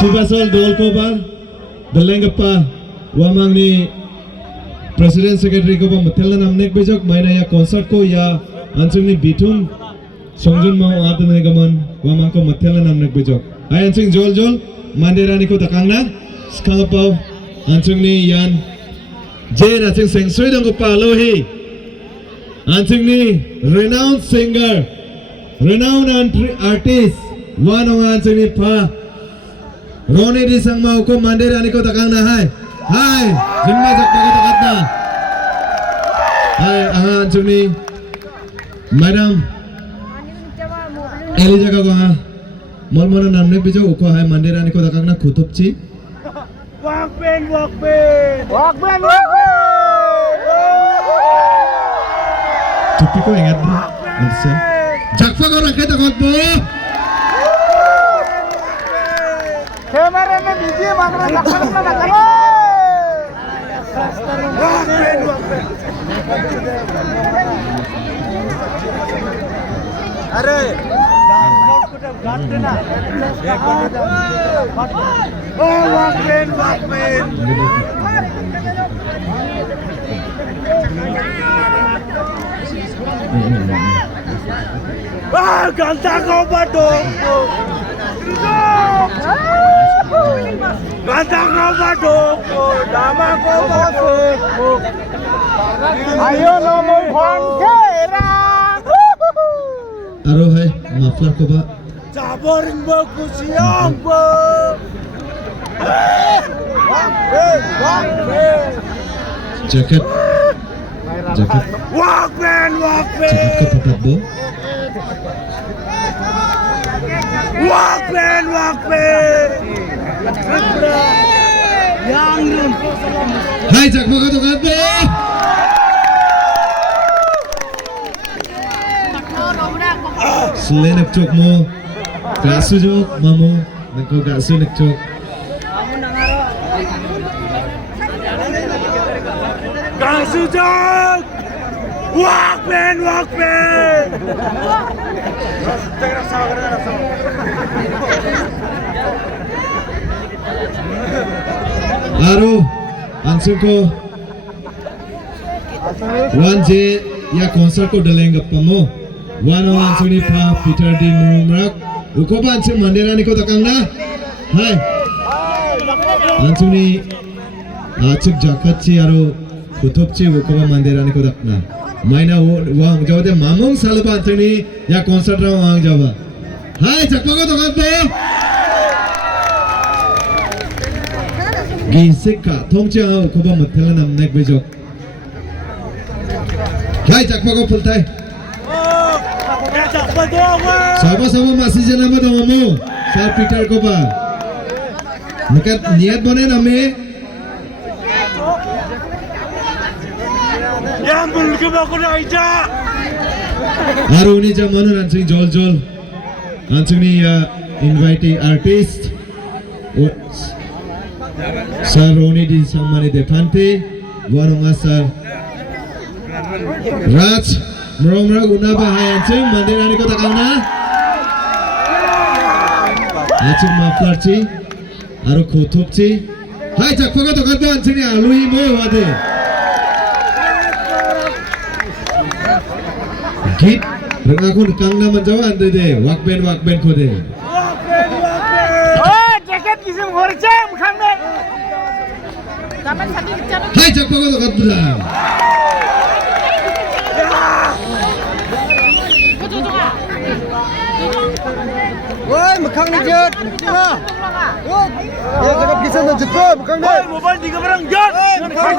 Sibasol Dolkoba, Dalengapa, Wamangni President Secretary ko ba matela namnek bejok maina ya concert ko ya ansungni bitum songjun mau atun ne gaman wamang ko matela namnek bejok ay ansung jol jol mandirani ko takangna skangapau ansungni yan je raching sengsoi dong ko palohi ansungni renowned singer renowned artist one of ansungni pa Roni di sang mau ko mandirani ko takangna hai Jimma jak pakai takatna. Hai aha Juni. Madam. Eli jaga ko ha. Mol mol namne bijo ko hai mandirani ko takangna khutupchi. Walkman. Tupi ko ingat ba? Answer. Jakfa ko rakhe takot bo. Camera में video मांग रहा है ना करो अरे घंटा को बटो Ganda ko badoko, dama ko badoko. Ayo no mo phangera. Aro hai muffler ko ba? Jaboring bo kusiyang bo. Jacket. Walkman. Jacket ko patat bo. Walkman. Hai jakfa ko takot bo. Selain nakcok mo, gasu jok mamo, nako gasu nakcok. Kasujok. Walkman. Aro, answer ko. One J ya concert ko dalenga pamo. One on answer ni pa Peter D Mumrak. Uko ba answer mandirani ko takang na? Hai. Answer ni achuk jakat chi aro kutub chi uko ba mandirani ko takna. Maina wang jawde mamong salba answer ni ya concert ra wang jawa. Hai jakpa ko takang bo. Gisika thongcha ko ba mathela namnek bejok. Hai jakpa ko pultai. Sama-sama masih jangan nama domo. Sir Peter ko ba? Maka niat bone name. Yang belum aku nak aja. Haru ni jamanu ansing jol. Ansing ni invite artist. Sir Roni di samani Defante. Warunga Sir Raj. Merong unaba hai ansing mandirani ko takangna. Ansing muffler chi aro khutup chi. Hai jakpa ko takanda ansing ni alui mo wade. Git rengakun kangna manjawa ande de walkman ko de. Oh, jaket किसी घर से खाने. Hai jakpa ko takanda. Woi, mekang ni jut. Ya, jangan bisa lanjut ko, mekang ni. Mobile 3 orang jat.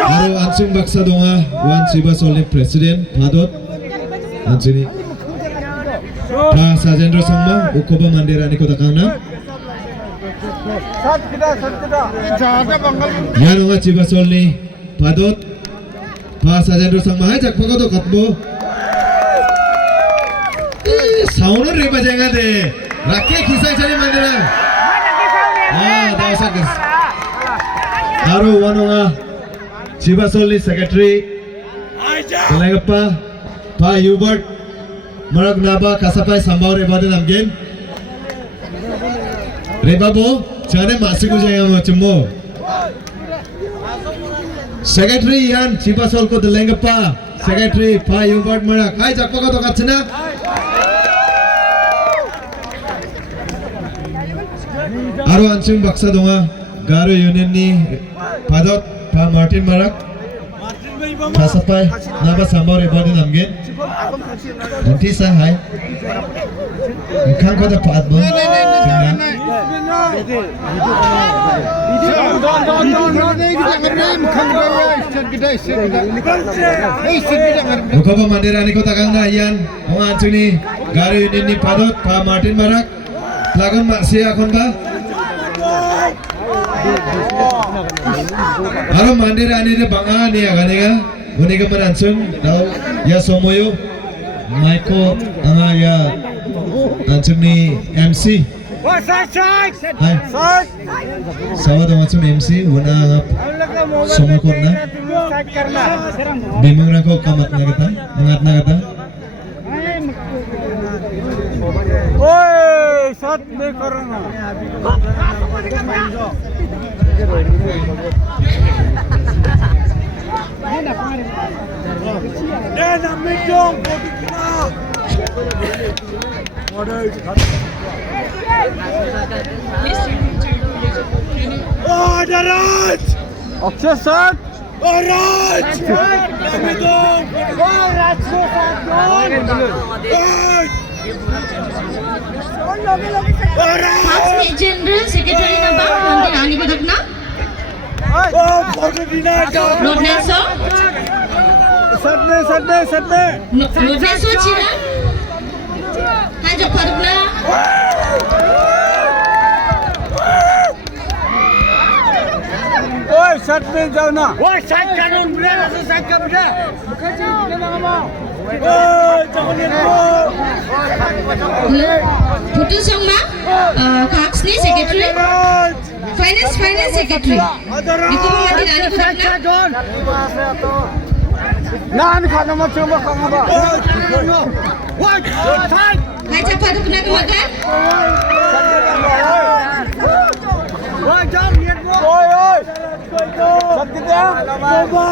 Aro ansing baksa donga wan siba solid president Bhadot ansini Pa Sajendra Sangma ukoba mandirani ko takangna. Sat kita. Jaga banggal. Ya donga siba solni Bhadot Pa Sajendra Sangma hai jakpa ko takatbo. Sound reba janga de. Rakke kisai chali mandira. Dawsa kis. Aro wanonga siba solni secretary Dalengappa Pa Hubert Marak Naba Kasapai Sambao Reba de namgen Reba bo Chane masih kujaya macam mo. Secretary Yan Cipasol ko dalengga pa. Secretary Pa Yubert Marak. Hai jakpa ko to kachna. Aro ansung baksa donga. Garo Union ni Padot Pa Martin Marak. Pasapai naba sambar ibadi namgen. Nanti sah hai. Kang ko da pad bo. Muka mandirani ko takang na yan. Ang ansung ni Garo Union ni Padot Pa Martin Marak. Lagon masih akon ba? Aro mandirani de banga ni aganiga. Uniga manansung daw ya somoyo. Maiko anga ya ansung ni MC. Hai. Sawa daw ansung MC una anga somokon na. Bimang rako kamat na kita, mangat na kita. ओए साथ में करना ये ना मिजों Raj! Akshay sir Raj! First General Secretary number Mandi Rani Badakna. Rodneso. Rodneso Chira. Hajo Padukna. ओए साथ में जाओ ना ओए साथ कानून बुला ना साथ का बुला Putu Songma Kaksni Secretary. Finance Secretary. Iko Mandi Rani Badakna. नान खाना मत चलो खाना बा Hajo Padukna Kemagan. ओए जाओ नियत वो ओए सब कितना बाबा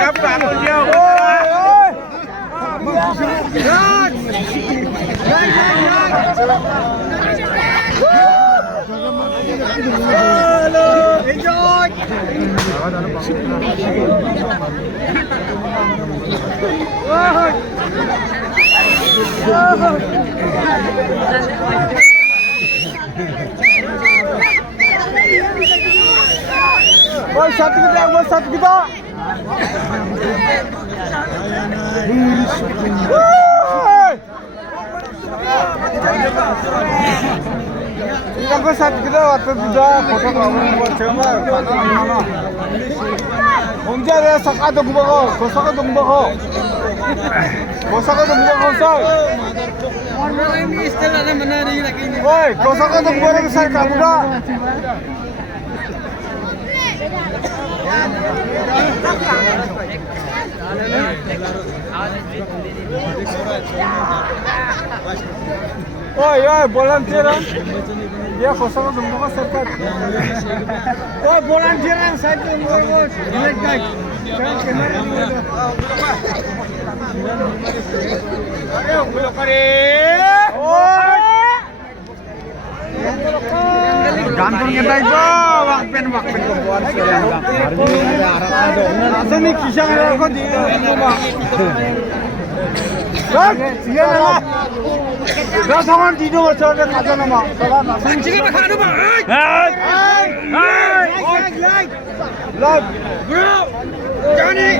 कब काम हो गया ओए हेलो एंजॉय ओए साथ कितना 이거 사진들 앞에 보자 포토 나오는 거 정말 공자에 사과도 먹어 고사과도 먹어 고사과도 먹어 ओए 고사과도 먹으라고 살 가보다 ओए ओए volunteer ये कोसों तुम लोगों से कर ओए volunteer साइड में वो डिलीट कर कैमरा अरे वो करे ओए gantung kita itu wakpen ko buat asal ni kisah aku di rumah kan dia nama dah sangat tidur macam ni kata nama sanjika makan apa like bro Johnny